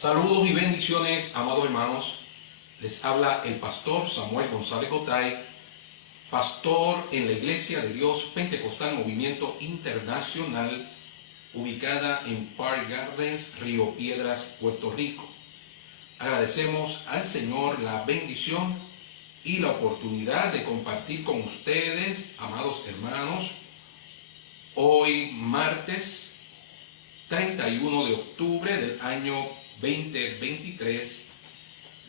Saludos y bendiciones, amados hermanos. Les habla el pastor Samuel González Gotay, pastor en la Iglesia de Dios Pentecostal Movimiento Internacional, ubicada en Park Gardens, Río Piedras, Puerto Rico. Agradecemos al Señor la bendición y la oportunidad de compartir con ustedes, amados hermanos, hoy martes 31 de octubre del año 2023,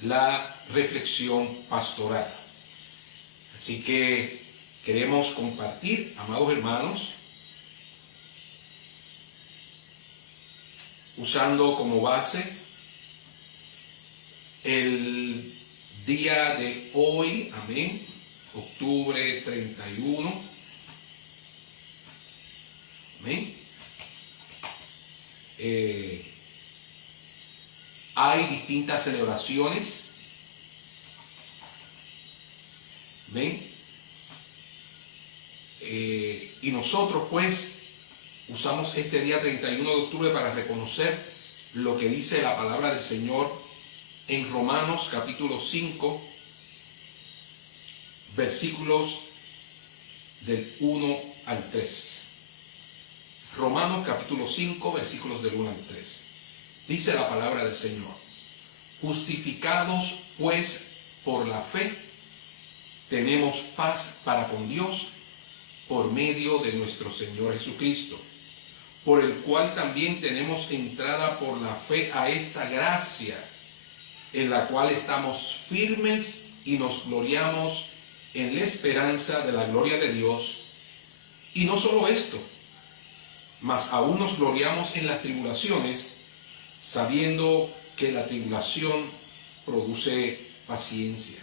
la reflexión pastoral. Así que queremos compartir, amados hermanos, usando como base el día de hoy, amén, octubre 31, amén. Hay distintas celebraciones, ¿ven? Y nosotros pues usamos este día 31 de octubre para reconocer lo que dice la palabra del Señor en Romanos capítulo 5, versículos del 1 al 3. Romanos capítulo 5, versículos del 1 al 3. Dice la palabra del Señor: justificados pues por la fe, tenemos paz para con Dios por medio de nuestro Señor Jesucristo, por el cual también tenemos entrada por la fe a esta gracia, en la cual estamos firmes y nos gloriamos en la esperanza de la gloria de Dios. Y no solo esto, mas aún nos gloriamos en las tribulaciones, sabiendo que la tribulación produce paciencia.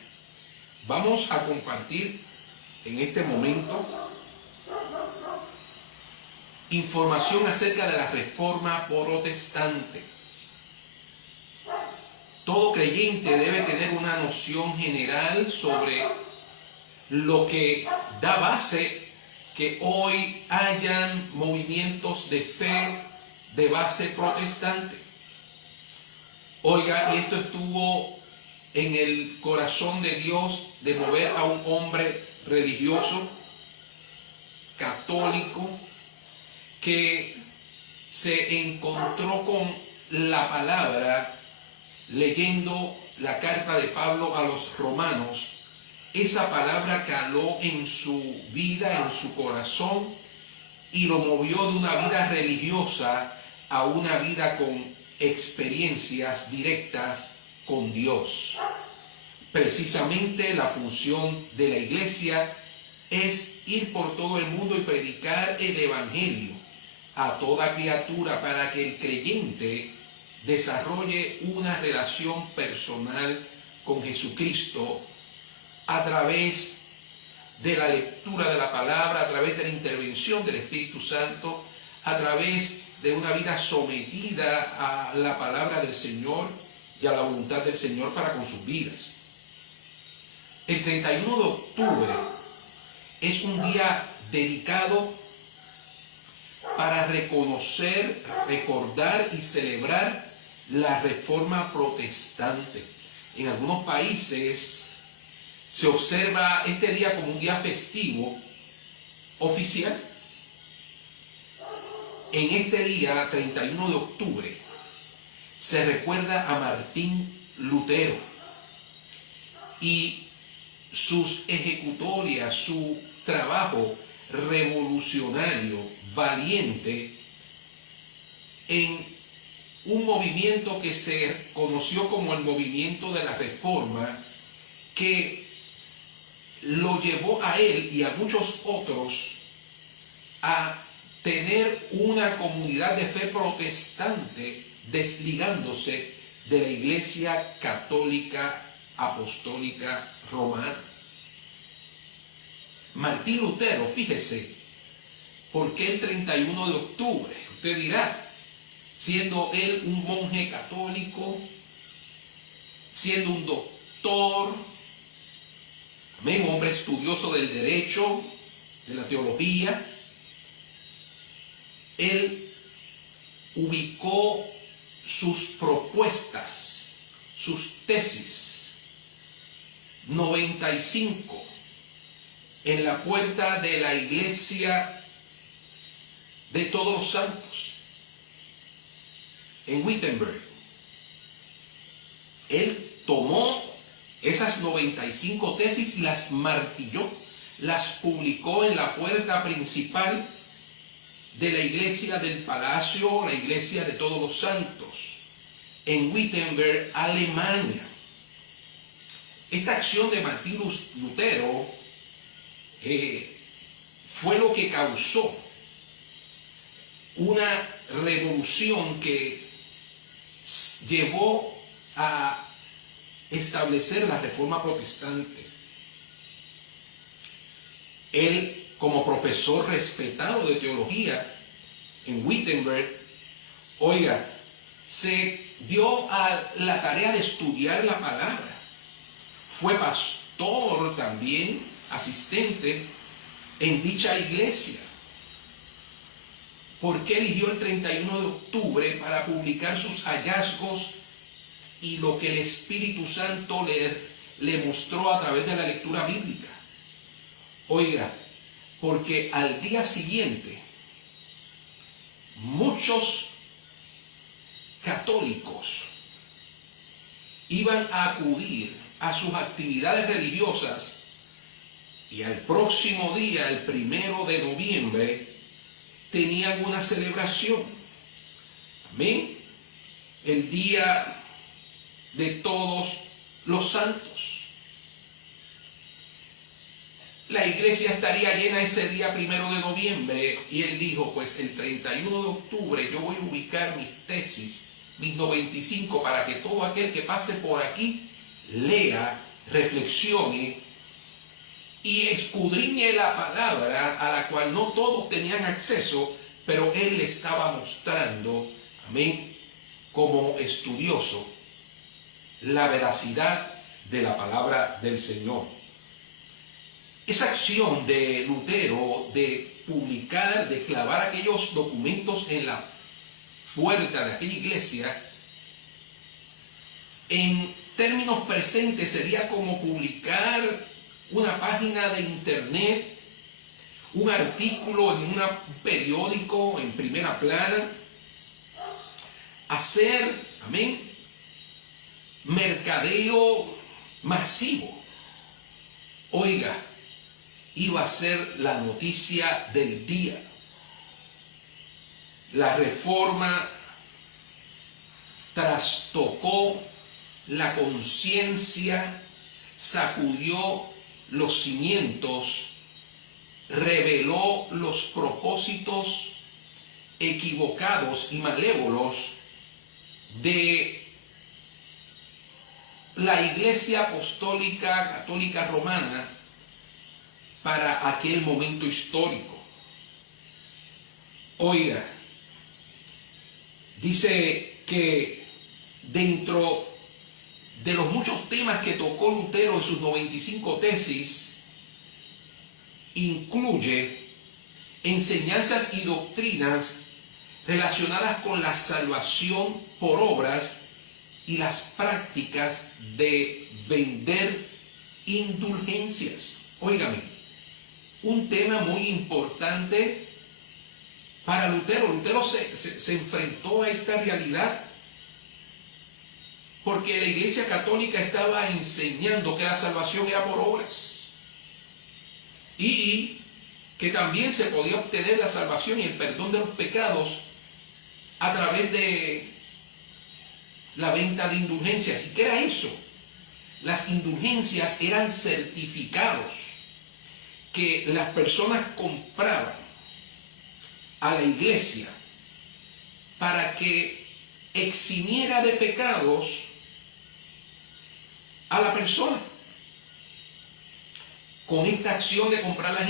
Vamos a compartir en este momento información acerca de la Reforma Protestante. Todo creyente debe tener una noción general sobre lo que da base que hoy hayan movimientos de fe de base protestante. Oiga, y esto estuvo en el corazón de Dios de mover a un hombre religioso, católico, que se encontró con la palabra leyendo la carta de Pablo a los romanos. Esa palabra caló en su vida, en su corazón, y lo movió de una vida religiosa a una vida con experiencias directas con Dios. Precisamente la función de la iglesia es ir por todo el mundo y predicar el evangelio a toda criatura para que el creyente desarrolle una relación personal con Jesucristo a través de la lectura de la palabra, a través de la intervención del Espíritu Santo, a través de una vida sometida a la palabra del Señor y a la voluntad del Señor para con sus vidas. El 31 de octubre es un día dedicado para reconocer, recordar y celebrar la Reforma Protestante. En algunos países se observa este día como un día festivo oficial. En este día, 31 de octubre, se recuerda a Martín Lutero y sus ejecutorias, su trabajo revolucionario, valiente, en un movimiento que se conoció como el movimiento de la Reforma, que lo llevó a él y a muchos otros a tener una comunidad de fe protestante desligándose de la Iglesia Católica Apostólica Romana. Martín Lutero, fíjese, ¿por qué el 31 de octubre? Usted dirá, siendo él un monje católico, siendo un doctor, amén, un hombre estudioso del derecho, de la teología, él ubicó sus propuestas, sus tesis. 95 en la puerta de la iglesia de Todos los Santos, en Wittenberg. Él tomó esas 95 tesis y las martilló, las publicó en la puerta principal de la iglesia del Palacio, la iglesia de Todos los Santos, en Wittenberg, Alemania. Esta acción de Martín Lutero fue lo que causó una revolución que llevó a establecer la Reforma Protestante. Él, como profesor respetado de teología en Wittenberg, se dio a la tarea de estudiar la palabra. Fue pastor también, asistente en dicha iglesia. ¿Por qué eligió el 31 de octubre para publicar sus hallazgos y lo que el Espíritu Santo le mostró a través de la lectura bíblica? Porque al día siguiente muchos católicos iban a acudir a sus actividades religiosas y al próximo día, el 1 de noviembre, tenían una celebración. Amén. El día de Todos los Santos. La iglesia estaría llena ese día 1 de noviembre y él dijo, pues el 31 de octubre yo voy a ubicar mis tesis, mis 95, para que todo aquel que pase por aquí lea, reflexione y escudriñe la palabra a la cual no todos tenían acceso, pero él le estaba mostrando, amén, como estudioso, la veracidad de la palabra del Señor. Esa acción de Lutero de publicar, de clavar aquellos documentos en la puerta de aquella iglesia, en términos presentes sería como publicar una página de internet, un artículo en un periódico en primera plana, hacer, amén, mercadeo masivo. Iba a ser la noticia del día. La Reforma trastocó la conciencia, sacudió los cimientos, reveló los propósitos equivocados y malévolos de la Iglesia Apostólica Católica Romana para aquel momento histórico. Dice que dentro de los muchos temas que tocó Lutero en sus 95 tesis, incluye enseñanzas y doctrinas relacionadas con la salvación por obras y las prácticas de vender indulgencias. Óigame, un tema muy importante para Lutero. Lutero se enfrentó a esta realidad porque la Iglesia Católica estaba enseñando que la salvación era por obras y que también se podía obtener la salvación y el perdón de los pecados a través de la venta de indulgencias. ¿Y qué era eso? Las indulgencias eran certificados que las personas compraban a la iglesia para que eximiera de pecados a la persona. Con esta acción de comprar las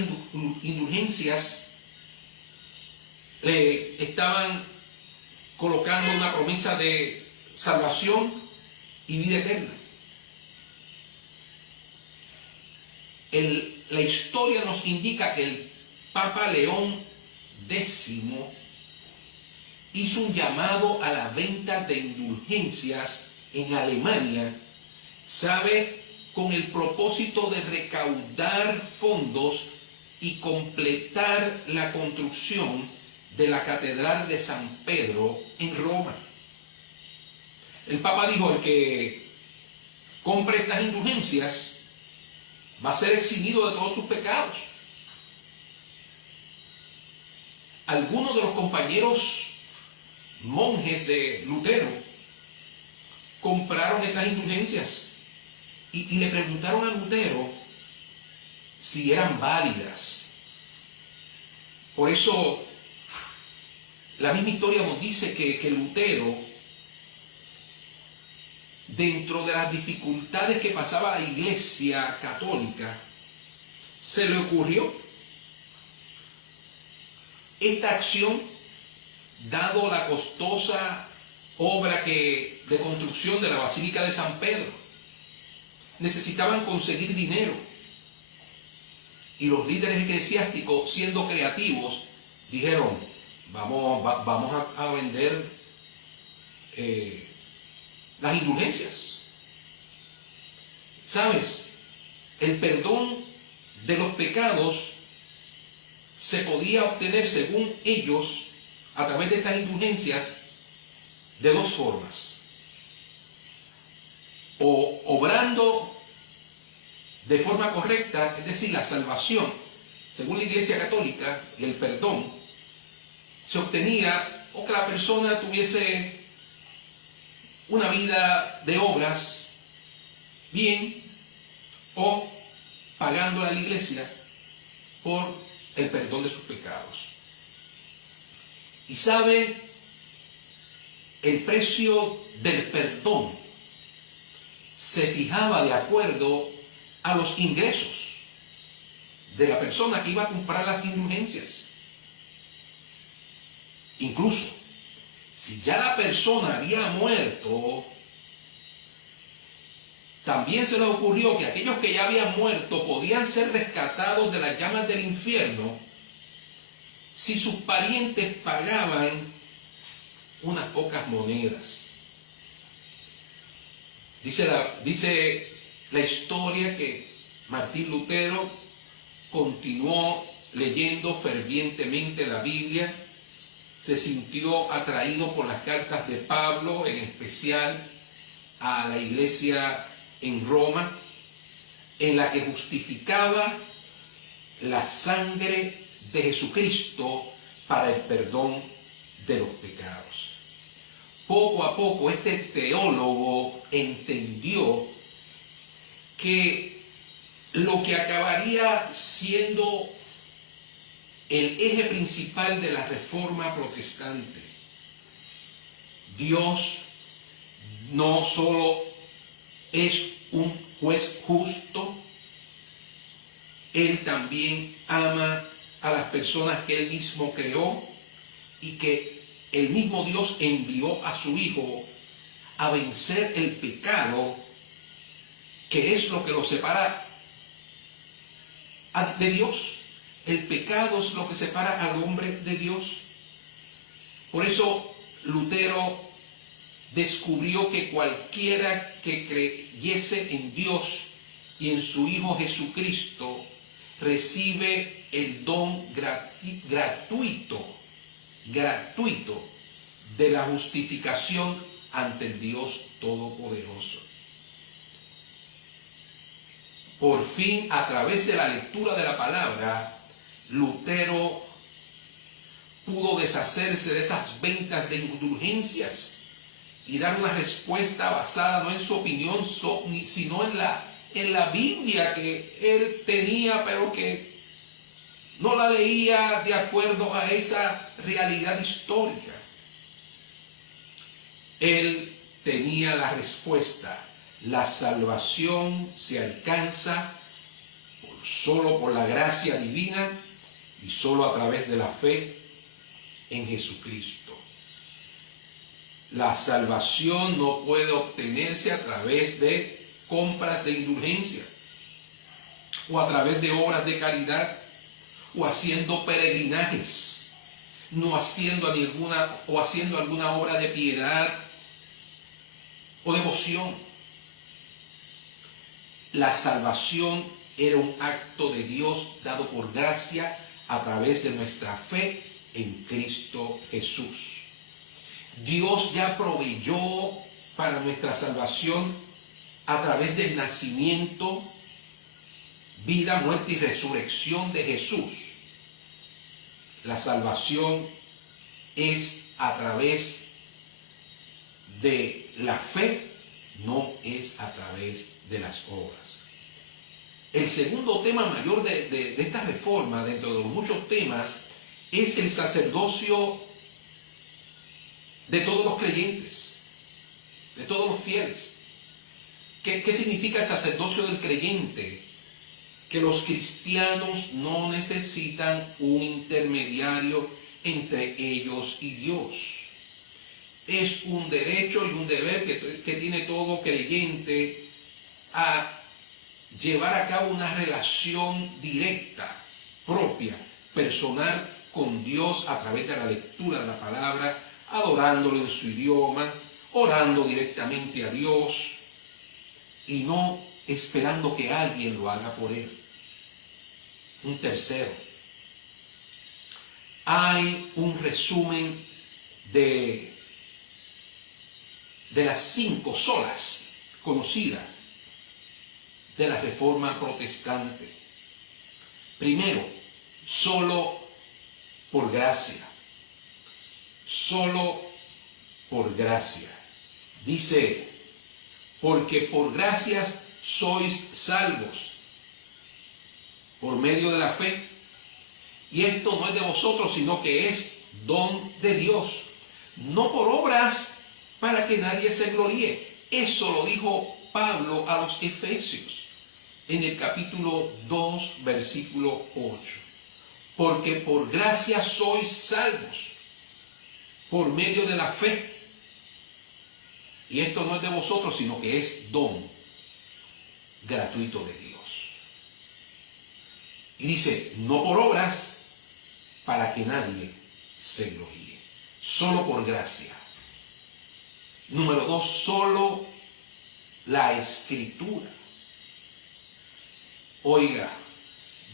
indulgencias, le estaban colocando una promesa de salvación y vida eterna. La historia nos indica que el Papa León X hizo un llamado a la venta de indulgencias en Alemania, sabe, con el propósito de recaudar fondos y completar la construcción de la Catedral de San Pedro en Roma. El Papa dijo: el que compre estas indulgencias va a ser eximido de todos sus pecados. Algunos de los compañeros monjes de Lutero compraron esas indulgencias y le preguntaron a Lutero si eran válidas. Por eso la misma historia nos dice que Lutero, dentro de las dificultades que pasaba la Iglesia católica, se le ocurrió esta acción, dado la costosa obra de construcción de la Basílica de San Pedro. Necesitaban conseguir dinero. Y los líderes eclesiásticos, siendo creativos, dijeron: vamos a vender las indulgencias. ¿Sabes? El perdón de los pecados se podía obtener, según ellos, a través de estas indulgencias, de dos formas: o obrando de forma correcta, es decir, la salvación, según la Iglesia Católica, y el perdón se obtenía, o que la persona tuviese una vida de obras bien, o pagando a la Iglesia por el perdón de sus pecados. Y sabe, el precio del perdón se fijaba de acuerdo a los ingresos de la persona que iba a comprar las indulgencias. Incluso, si ya la persona había muerto, también se les ocurrió que aquellos que ya habían muerto podían ser rescatados de las llamas del infierno si sus parientes pagaban unas pocas monedas. Dice la historia que Martín Lutero continuó leyendo fervientemente la Biblia, se sintió atraído por las cartas de Pablo, en especial a la iglesia en Roma, en la que justificaba la sangre de Jesucristo para el perdón de los pecados. Poco a poco este teólogo entendió que lo que acabaría siendo el eje principal de la Reforma protestante: Dios no solo es un juez justo, Él también ama a las personas que Él mismo creó, y que el mismo Dios envió a su Hijo a vencer el pecado, que es lo que lo separa de Dios. El pecado es lo que separa al hombre de Dios. Por eso Lutero descubrió que cualquiera que creyese en Dios y en su Hijo Jesucristo recibe el don gratuito de la justificación ante el Dios Todopoderoso. Por fin, a través de la lectura de la palabra, Lutero pudo deshacerse de esas ventas de indulgencias y dar una respuesta basada no en su opinión, sino en la Biblia que él tenía, pero que no la leía de acuerdo a esa realidad histórica. Él tenía la respuesta: la salvación se alcanza solo por la gracia divina y solo a través de la fe en Jesucristo. La salvación no puede obtenerse a través de compras de indulgencia, o a través de obras de caridad, o haciendo peregrinajes, no haciendo alguna obra de piedad o devoción. La salvación era un acto de Dios dado por gracia a través de nuestra fe en Cristo Jesús. Dios ya proveyó para nuestra salvación a través del nacimiento, vida, muerte y resurrección de Jesús. La salvación es a través de la fe, no es a través de las obras. El segundo tema mayor de esta reforma, dentro de los muchos temas, es el sacerdocio de todos los creyentes, de todos los fieles. ¿Qué significa el sacerdocio del creyente? Que los cristianos no necesitan un intermediario entre ellos y Dios. Es un derecho y un deber que tiene todo creyente a llevar a cabo una relación directa, propia, personal con Dios a través de la lectura de la palabra, adorándolo en su idioma, orando directamente a Dios y no esperando que alguien lo haga por él. Un tercero, hay un resumen de las 5 solas conocidas de la Reforma Protestante. Primero, solo por gracia. Solo por gracia. Dice, porque por gracia sois salvos por medio de la fe. Y esto no es de vosotros, sino que es don de Dios. No por obras para que nadie se gloríe. Eso lo dijo Pablo a los Efesios en el capítulo 2, versículo 8. Porque por gracia sois salvos por medio de la fe. Y esto no es de vosotros, sino que es don gratuito de Dios. Y dice, no por obras para que nadie se gloríe. Solo por gracia. Número 2, solo la Escritura. Oiga,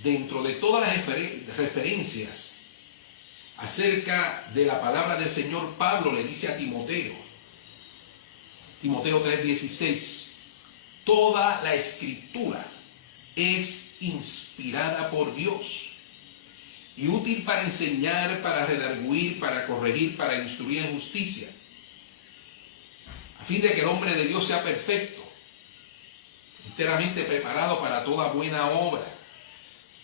dentro de todas las referencias acerca de la palabra del Señor, Pablo le dice a Timoteo 3:16, toda la Escritura es inspirada por Dios y útil para enseñar, para redarguir, para corregir, para instruir en justicia, a fin de que el hombre de Dios sea perfecto, enteramente preparado para toda buena obra.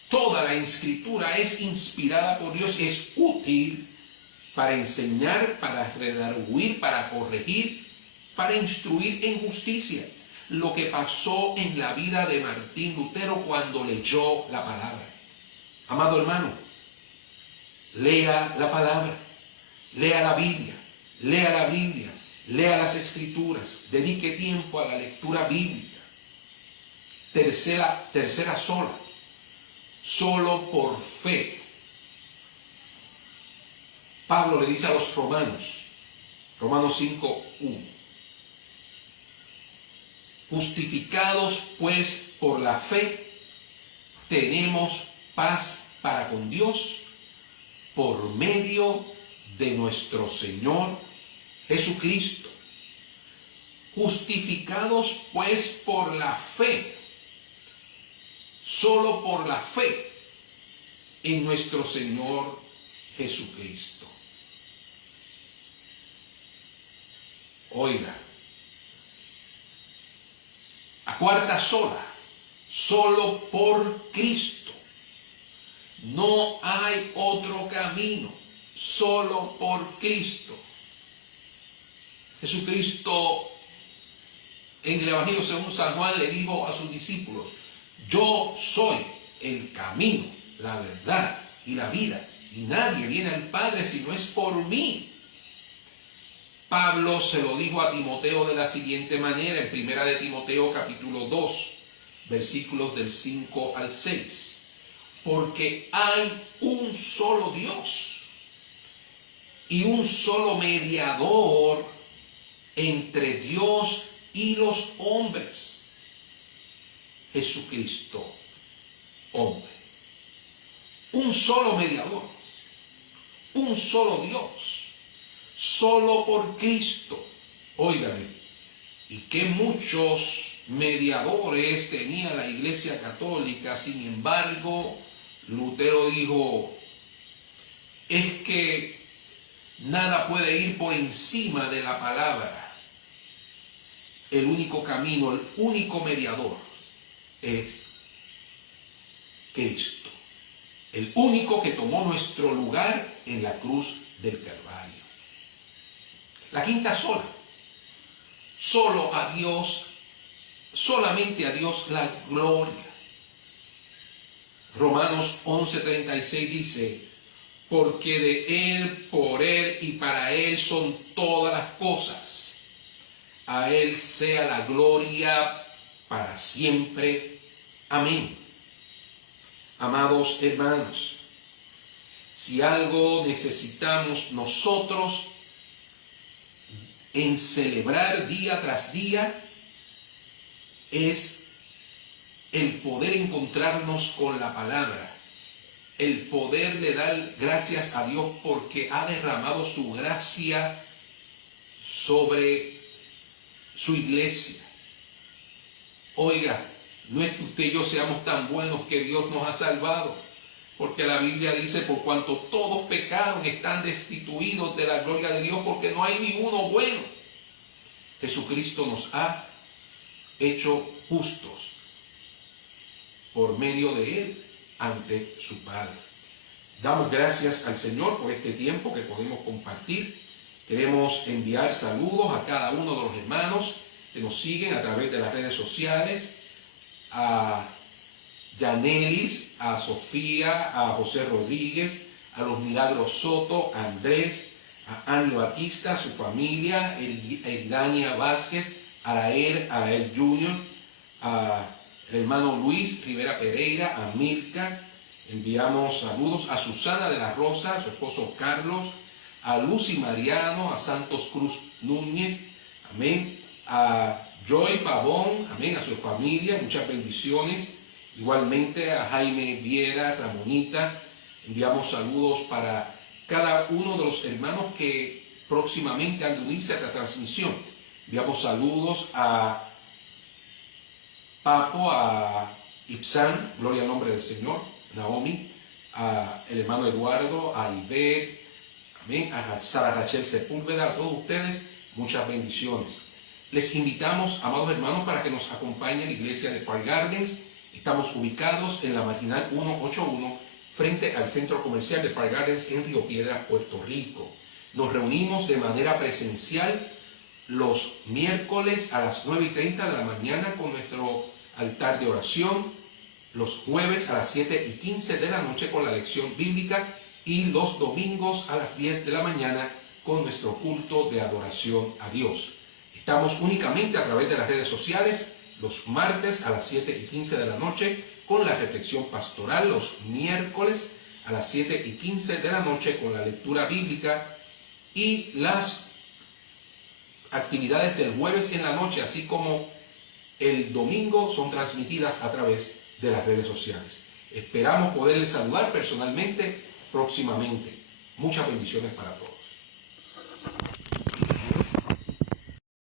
Toda la Escritura es inspirada por Dios, es útil para enseñar, para redarguir, para corregir, para instruir en justicia. Lo que pasó en la vida de Martín Lutero cuando leyó la palabra. Amado hermano, lea la palabra, lea la Biblia, lea las Escrituras, dedique tiempo a la lectura bíblica. Tercera sola, solo por fe. Pablo le dice a los Romanos 5:1, justificados pues por la fe, tenemos paz para con Dios por medio de nuestro Señor Jesucristo. Justificados pues por la fe, solo por la fe en nuestro Señor Jesucristo. Oiga, la cuarta sola, solo por Cristo. No hay otro camino, solo por Cristo. Jesucristo en el Evangelio según San Juan le dijo a sus discípulos, yo soy el camino, la verdad y la vida, y nadie viene al Padre si no es por mí. Pablo se lo dijo a Timoteo de la siguiente manera, en 1 de Timoteo capítulo 2, versículos del 5 al 6. Porque hay un solo Dios y un solo mediador entre Dios y los hombres, Jesucristo, hombre. Un solo mediador, un solo Dios, solo por Cristo. Óigame, y que muchos mediadores tenía la Iglesia Católica. Sin embargo, Lutero dijo, es que nada puede ir por encima de la palabra. El único camino, el único mediador es Cristo. El único que tomó nuestro lugar en la cruz del Calvario. La quinta sola. Solo a Dios, solamente a Dios la gloria. Romanos 11:36 dice, porque de Él, por Él y para Él son todas las cosas. A Él sea la gloria para siempre. Amén. Amados hermanos, si algo necesitamos nosotros en celebrar día tras día, es el poder encontrarnos con la palabra, el poderle dar gracias a Dios porque ha derramado su gracia sobre su iglesia. Oiga, no es que usted y yo seamos tan buenos que Dios nos ha salvado, porque la Biblia dice, por cuanto todos pecaron, están destituidos de la gloria de Dios, porque no hay ni uno bueno. Jesucristo nos ha hecho justos por medio de Él ante su Padre. Damos gracias al Señor por este tiempo que podemos compartir. Queremos enviar saludos a cada uno de los hermanos que nos siguen a través de las redes sociales, a Yanelis, a Sofía, a José Rodríguez, a los Milagros Soto, a Andrés, a Ani Batista, a su familia, a Eldania Vázquez, a Arael Junior, a el hermano Luis Rivera Pereira, a Milka. Enviamos saludos a Susana de la Rosa, a su esposo Carlos, a Lucy Mariano, a Santos Cruz Núñez, amén, a Joy Pavón, amén, a su familia, muchas bendiciones. Igualmente a Jaime Viera, Ramonita, enviamos saludos para cada uno de los hermanos que próximamente han de unirse a esta transmisión. Enviamos saludos a Papo, a Ipsan, gloria al nombre del Señor, Naomi, a el hermano Eduardo, a Ivette, amén, a Sara Rachel Sepúlveda, a todos ustedes, muchas bendiciones. Les invitamos, amados hermanos, para que nos acompañen a la iglesia de Park Gardens. Estamos ubicados en la Marginal 181, frente al centro comercial de Park Gardens en Río Piedra, Puerto Rico. Nos reunimos de manera presencial los miércoles a las 9:30 de la mañana con nuestro altar de oración, los jueves a las 7:15 de la noche con la lección bíblica y los domingos a las 10 de la mañana con nuestro culto de adoración a Dios. Estamos únicamente a través de las redes sociales, los martes a las 7:15 de la noche con la reflexión pastoral, los miércoles a las 7:15 de la noche con la lectura bíblica y las actividades del jueves en la noche, así como el domingo, son transmitidas a través de las redes sociales. Esperamos poderles saludar personalmente próximamente. Muchas bendiciones para todos.